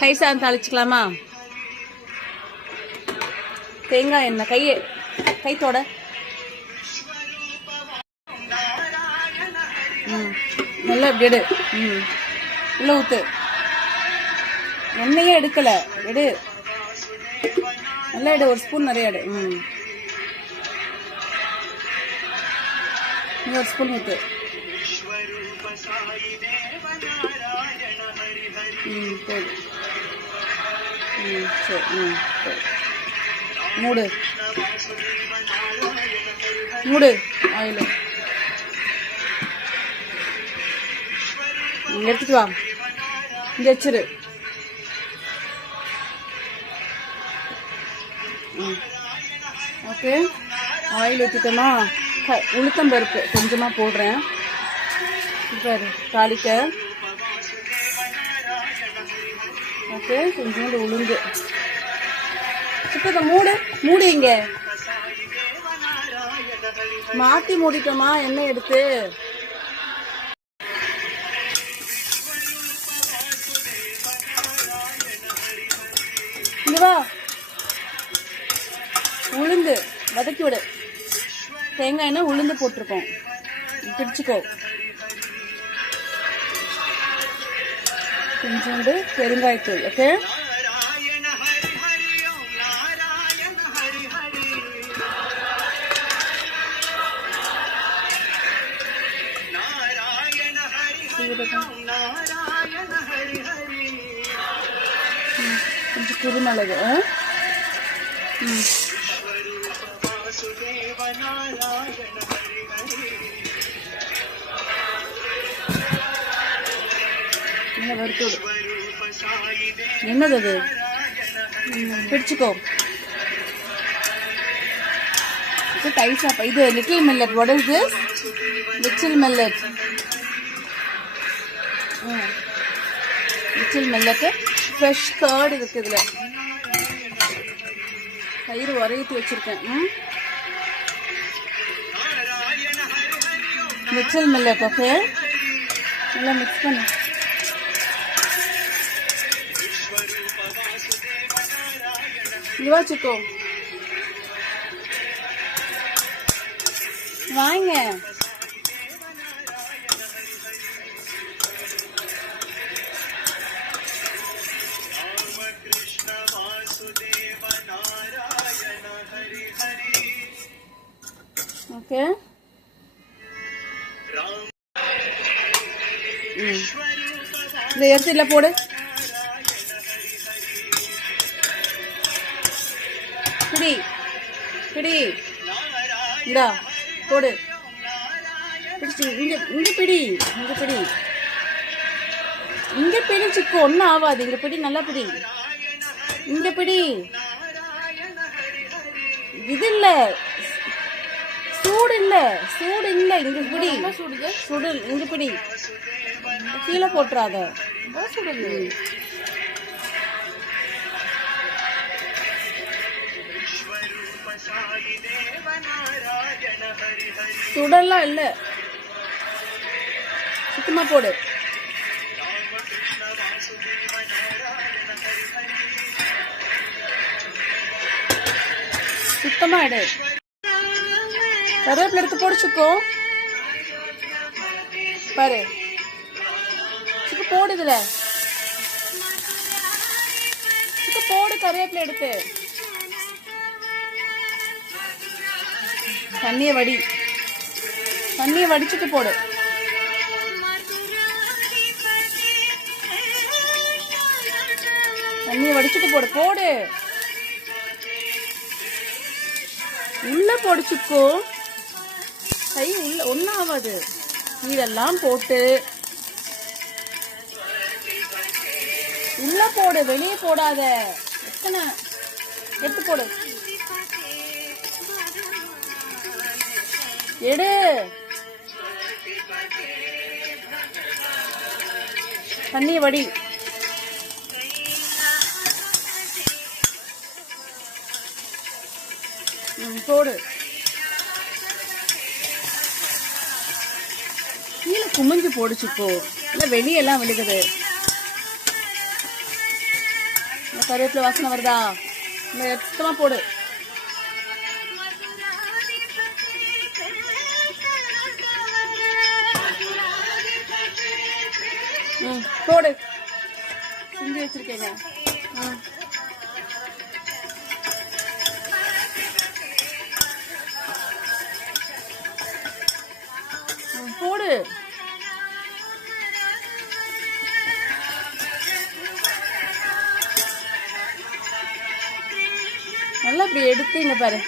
கை சாதம் தாளிச்சுக்கலாமா? தேங்காய் எண்ணெய் கை தொட. நல்லா இப்படி எடு. உள்ள ஊத்து. எண்ணெயே எடுக்கல, எடு. நல்லா எடு, ஒரு ஸ்பூன் நிறைய எடு. ஒரு ஸ்பூன் ஊத்து. போடு. சரி. மூடு மூடு. ஆயில் எடுத்துட்டு வா, இங்க வச்சிரு. ஓகே, ஆயில் ஊற்றிட்டோமா? உளுத்தம்பருப்பு கொஞ்சமாக போடுறேன். பாரு, தாளிக்க. ஓகே, கொஞ்சோண்டு உளுந்து. இப்போ மூடு இங்க மாத்தி மூடிட்டோமா எண்ணெய் எடுத்து. இங்க வா, உளுந்து வதக்கி விடு. தேங்காய் எண்ணெய் உளுந்து போட்டிருக்கோம், பிடிச்சிக்கோ. கொஞ்சோண்டு பெருங்காயத்தூள். ஓகே, கொஞ்சம் குருமிளகு. என்னது அது? பிடிச்சுக்கோ. டைஸா இது little millet. What is this? Little millet. Little millet fresh curd இருக்கு இதுல. தயிர் உரையிட்டு வச்சிருக்கேன். Little millet. ஓகே, நல்லா மிக்ஸ் பண்ணு. யோசிச்சுக்கோ. வாங்க. ஓகே, இதை எடுத்து இல்லை போடு. பிடி பிடி. இந்தா போடு. பிடிச்சி இங்க பிடி. இங்க பிடிச்சுக்கோ, ஒன்னும் ஆகாது. இங்க பிடி, நல்லா பிடி. இங்க பிடி. இது இல்ல, சூடு இல்ல. இங்க பிடி. சுடு. இங்க பிடி. கீழே போட்டுறாத. சுடுது. சுடலாம் இல்ல, சுத்தமா போடு. சுத்தமா எடு. கருவேப்பிலை எடுத்து போடு சுக்கோ. பாரு சுக்கு போடு. இதுல சுக்கு போடு. கருவேப்பிலை எடுத்து தண்ணியை வடிச்சிட்டு போடு. தண்ணியை வடிச்சிட்டு போடு. உள்ள பொடிச்சுக்கோ. கை உள்ள ஒன்னும் ஆகாது. இதெல்லாம் போட்டு உள்ள போடு, வெளியே போடாத. எத்தனை எடுத்து போடு. எடு. தண்ணியை வடி. போடு. கீழே குமிஞ்சு போடுச்சுக்கோ, இல்ல வெளியெல்லாம் விழுகுது. கருவேப்பிலை வாசனை வருதா? இந்த சுத்தமாக போடு. போடு. செஞ்சு வச்சிருக்கேங்க. போடு. நல்லா இப்படி எடுத்து இங்க பாரு.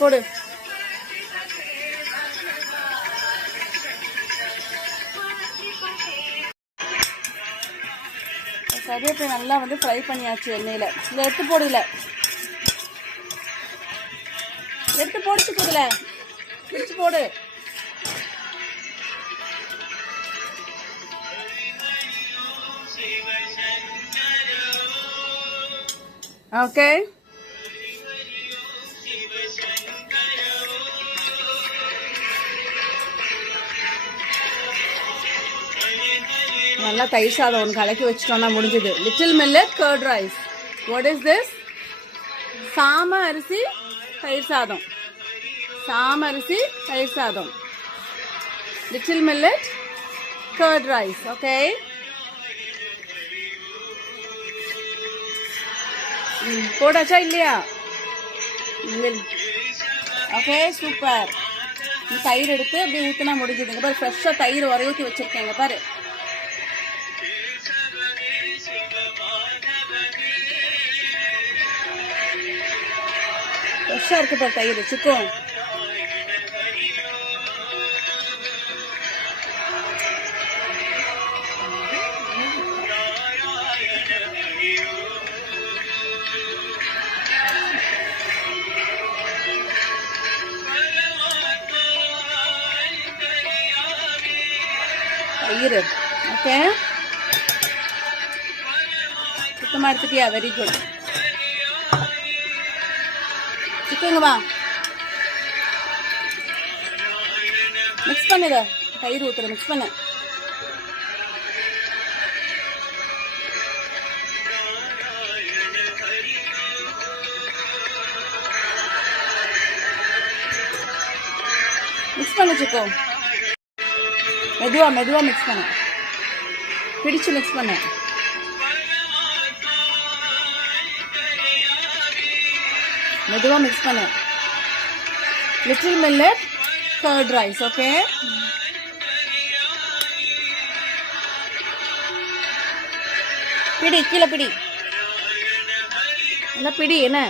போடு. கருவேப்பிலை நல்லா வந்து ஃப்ரை பண்ணியாச்சு எண்ணெயில். இதில் எடுத்து போடுல, எடுத்து போடுச்சு போடுல, பிடிச்சு போடு. ஓகே, நல்லா தயிர் சாதம் ஒன்று கலக்கி வச்சிட்டோம்னா முடிஞ்சது. Little millet curd rice. What is this? சாம அரிசி தயிர் சாதம். சாம அரிசி தயிர் சாதம். Little millet curd rice. Okay, போடாச்சா இல்லையா? Okay, super. தயிர் எடுத்து அப்படியே ஊற்றினா முடிஞ்சதுங்க பாரு. ஃப்ரெஷ்ஷாக தயிர் உரைய ஊற்றி வச்சுருக்கேங்க பாரு. ஃப்ரெஷ்ஷாக இருக்கு பாரு தயிர். சிக்கும் தயிர். ஓகே, சுத்தமாக எடுத்துட்டியா? Very good. சிக்கங்க வா, மிக்ஸ் பண்ணுத. தயிர் ஊற்றுற, மிக்ஸ் பண்ண. மிக்ஸ் பண்ண சிக்கோ. மெதுவா மெதுவா மிக்ஸ் பண்ண, பிடிச்சு மிக்ஸ் பண்ண. மெதுவா மிக்ஸ் பண்ண. Little millet curd rice. Okay, பிடி, கீழே பிடி. என்ன பிடி? என்ன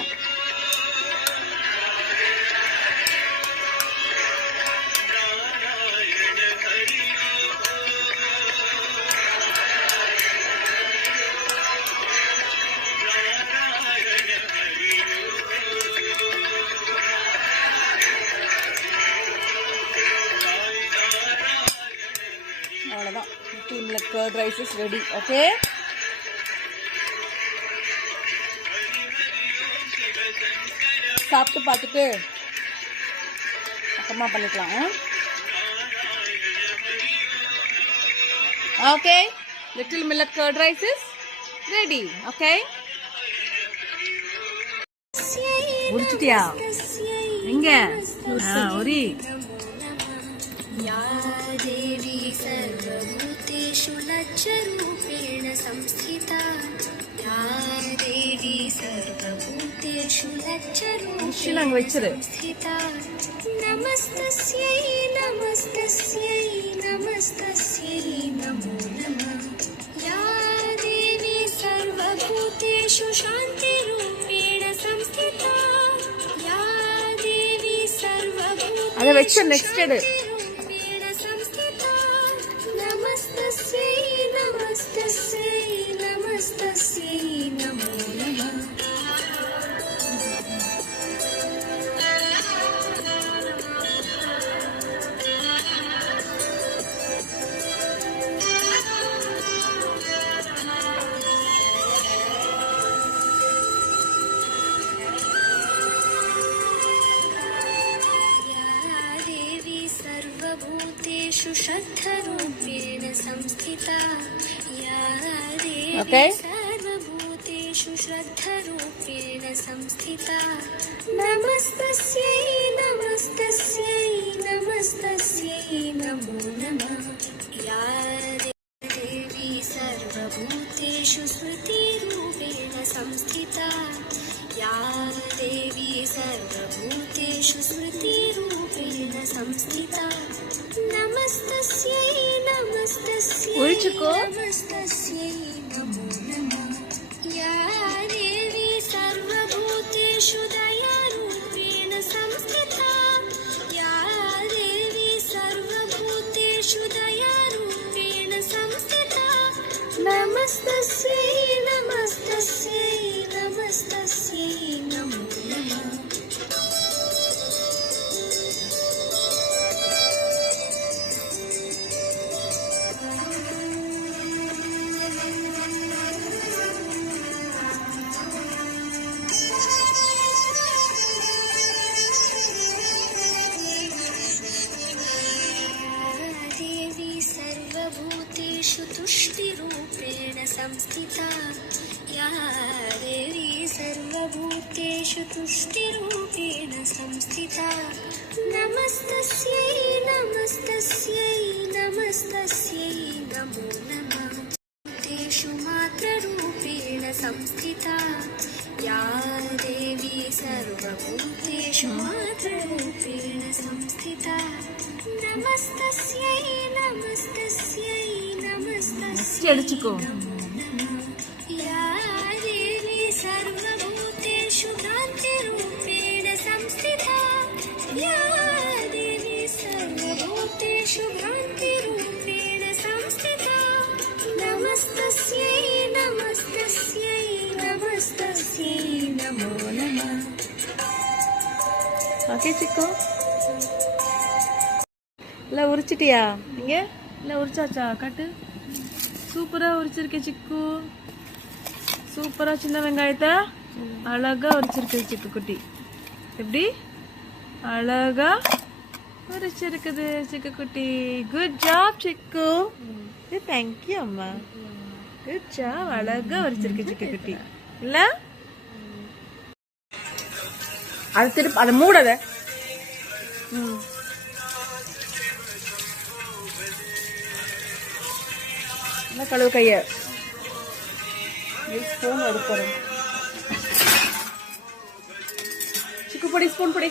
அவ்வளோதான். Little millet curd rice is ready. Okay, சாப்பிட்டு பார்த்துட்டு அப்புறமா பண்ணிக்கலாம். Okay, little millet curd rice is ready. Okay, முடிச்சிட்டியா? எங்க ஒரி? देवी सर्वभूतेषु लज्जरूपेण संस्थिता। या देवी सर्वभूतेषु लज्जरूपेण संस्थिता। नमस्तस्यै नमस्तस्यै नमस्तस्यै नमो नमः। या देवी सर्वभूतेषु शान्तिरूपेण संस्थिता। या देवी सर्वभूतेषु नेक्स्ट नमस्तस्यै नमस्तस्यै नमस्तस्यै नमो नमः। भूतेषु श्रद्धारूपेण संस्थिता या Okay. देवी सर्वभूतेषु श्रद्धारूपेण संस्थिता नमस्तस्यै नमस्तस्यै नमस्तस्यै नमो नमः या देवी सर्वभूतेषु स्मृतिरूपेण संस्थिता या देवी सर्वभूतेषु स्मृतिरूपेण संस्थिता नमस्तस्यै नमस्तस्यै उरिचुको। नमस्तस्यै नमो नमः या देवी सर्वभूतेषु दयारूपेण संस्थिता या देवी सर्वभूतेषु दयारूपेण संस्थिता नमस्तस्यै नमस्तस्यै नमस्तस्यै नमो नमः देवी सर्वभूतेषु तुष्टिरूपेण संस्थिता या देवी सर्वभूतेषु तुष्टिरूपेण संस्थिता नमस्तस्यै नमस्तस्यै नमस्तस्यै नमो नमः भूतेषु मात्ररूपेण संस्थिता या देवी सर्वभूतेषु मात्ररूपेण संस्थिता नमस्तस्यै नमस्तस्यै नमस्तस्यै அடிச்சுக்கோ. या देवी सर्वभूतेषु भ्रान्तिरूपेण संस्थिता या देवी सर्वभूतेषु भ्रान्तिरूपेण संस्थिता नमस्तस्यै नमस्तस्यै नमस्तस्यै नमो नमः ஓகே சிக்கோ. இல்லை உரிச்சிட்டியா? இங்க இல்லை உரிச்சாச்சா? காட்டு. சூப்பரா உரிச்சிருக்க சிக்கு. சூப்பரா சின்ன வெங்காயத்தை அழகா உரிச்சிருக்கு சிக்கு குட்டி. எப்படி அழகா உரிச்சிருக்குது சிக்கு குட்டி. குட் ஜாப் சிக்கு. தேங்க்யூ அம்மா. Good job. அழகா உரிச்சிருக்கு சிக்கு குட்டி. இல்ல அது திருப்ப அதை மூடாத. கழுவு கைய. ஸ்பூன் எடுக்கிறோம். சிக்கு பொடி ஸ்பூன் பொடி.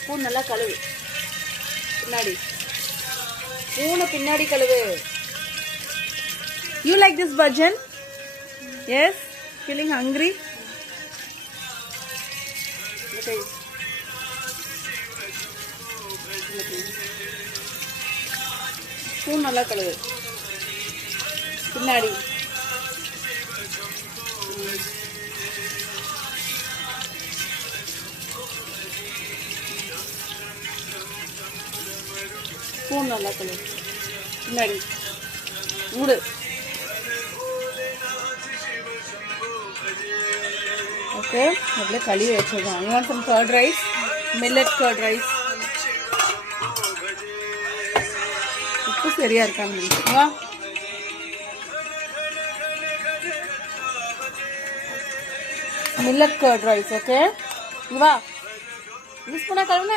ஸ்பூன் நல்லா கழுவு. பின்னாடி ஸ்பூனை பின்னாடி கழுவு. You like this bhajan? Yes? Feeling hungry? Okay. Spoon நல்லா கழுவு. பின்னாடி ஸ்பூன் நல்லா கழுவு. பின்னாடி மூடு. ஓகே, அப்படியே கழுவி வச்சிருக்கோம். You want some curd rice? Millet curd rice. உப்பு சரியா இருக்கான்னு வா. Millet curd rice, okay. வா. மிஸ் பண்ண கழுவுன.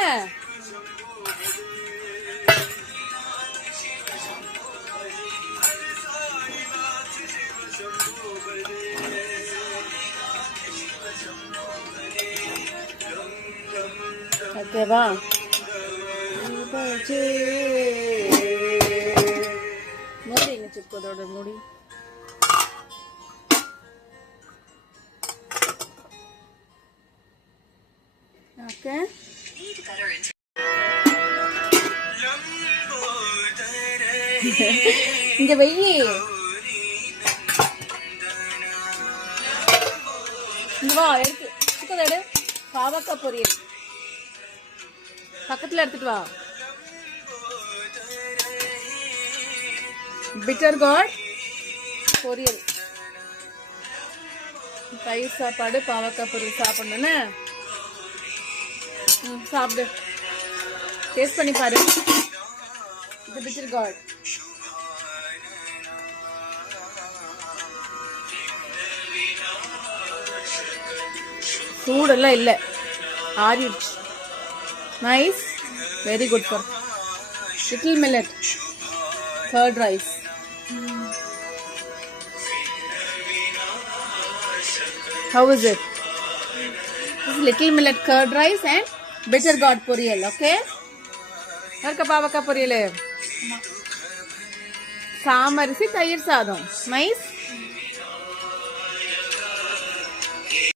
ஓகேவா? மூடி எங்க சிக்கு அதோட மூடி. ஓகே, இங்க வெயி. இங்க வா, எடுத்து சிக்கதை எடு. பாவக்காய் பொரியல் பக்கத்துல எடுத்துட்டு வா. பிட்டர் கார்ட் பொரியல். தயிர் சாப்பாடு பாவக்காய் பொரியல் சாப்பிடணுன்னு. சாப்பிடு, டேஸ்ட் பண்ணி பாரு. இது பிச்சர் கார்டு. சூடெல்லாம் இல்லை, ஆறிடுச்சு. Nice, very good for little millet curd rice. How is it? This is little millet curd rice and bitter gourd poriyal. Okay? Narka pavaka poriyal. Saam arisi tayir sadam. Nice.